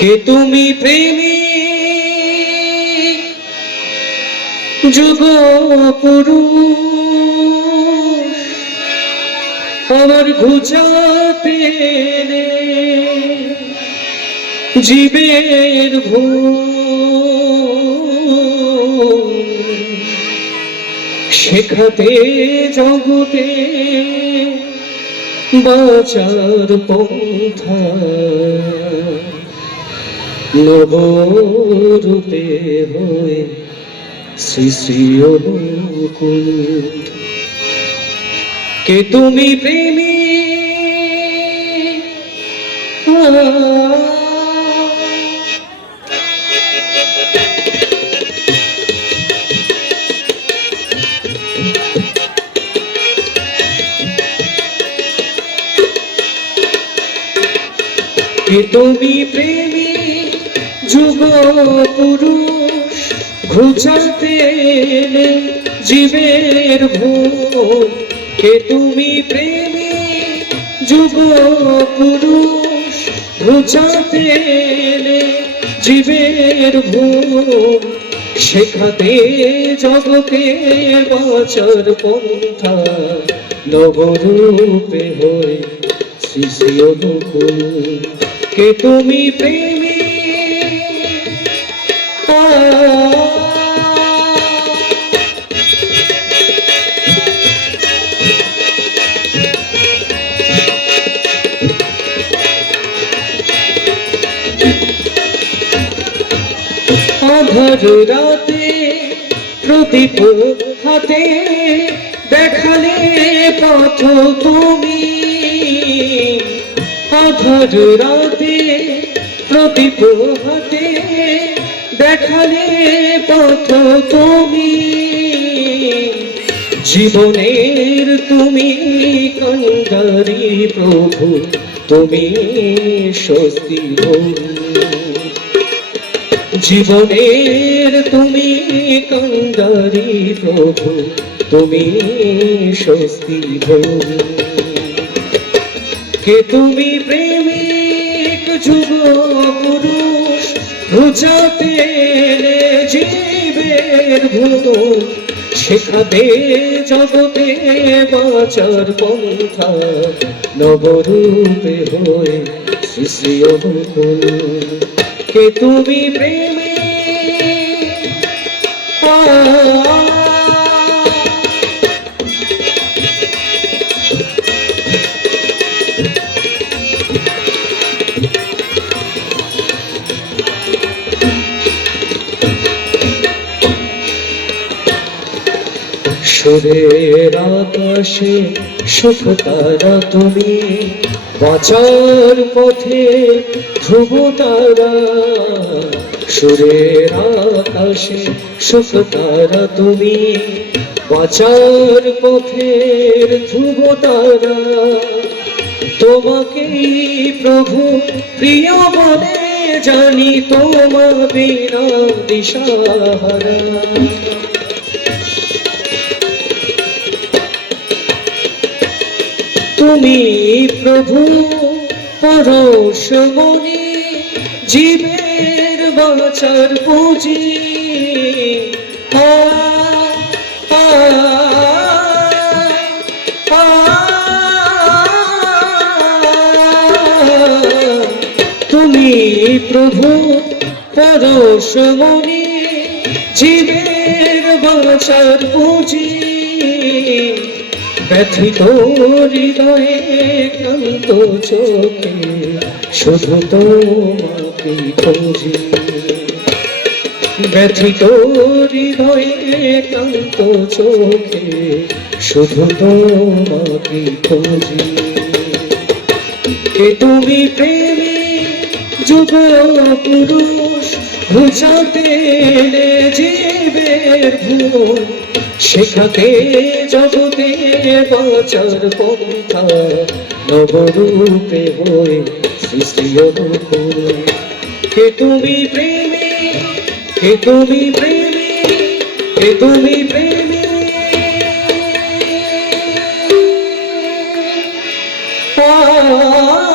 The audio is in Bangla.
কে তুমি প্রেমী যুগ পুরুষ আমার ঘুচাতে জীবের শেখাতে জগতে বাঁচার পন্থা নবরূপে হয়ে শ্রী শ্রী অনুকূল। কে তুমি প্রেমী কে তুমি প্রেমী যুগ পুরুষ ঘুচাতে জীবের ভোগ। কে তুমি প্রেমী যুগ পুরুষ ঘুচাতে জীবের ভোগ শেখাতে জগতে বাঁচার পন্থা নবরূপে হয়ে শ্রী শ্রী অনুকূল। কে তুমি প্রেমী আধার রাতে প্রদীপ হাতে দেখালে পথ তুমি। আধার রাতে প্রদীপ হাতে দেখালে পথ তুমি। জীবনের তুমি কান্ডারি প্রভু তুমি স্বস্তি ভূমি। জীবনের তুমি কান্ডারি প্রভু তুমি স্বস্তি ভূমি। কে তুমি প্রেমিক যুগ পুরুষ ঘুচাতে জীবের ভোগ শেখাতে জগতে বাঁচার পন্থা নবরূপে হয়ে শ্রী শ্রী অনুকূল। কে তুমি প্রেমী সুরের আকাশে সুখ তারা তুমি বাঁচার পথে ধ্রুব তারা। সুরের আকাশে সুখ তারা তুমি বাঁচার পথের ধ্রুব তারা। তোমাকেই প্রভু প্রিয় বলে জানি তোমার বিনা দিশাহারা। তুমি প্রভু পরশমণি জীবের বাঁচার পুঁজি। তুমি প্রভু পরশমণি জীবের বাঁচার পুঁজি। ব্যথিত হৃদয়ে ক্লান্ত চোখে শুধু তোমাকে খুঁজি। ব্যথিত হৃদয়ে ক্লান্ত চোখে শুধু তোমাকে খুঁজি। কে তুমি প্রেমী যুগ পুরুষ ঘুচাতে এলে জীবের ভুল, শেখাতে জগতে বাঁচার পন্থা, নবরূপে হয়ে সৃষ্টি অনুকূল। কে তুমি প্রেমী, কে তুমি প্রেমী, কে তুমি প্রেমী, আ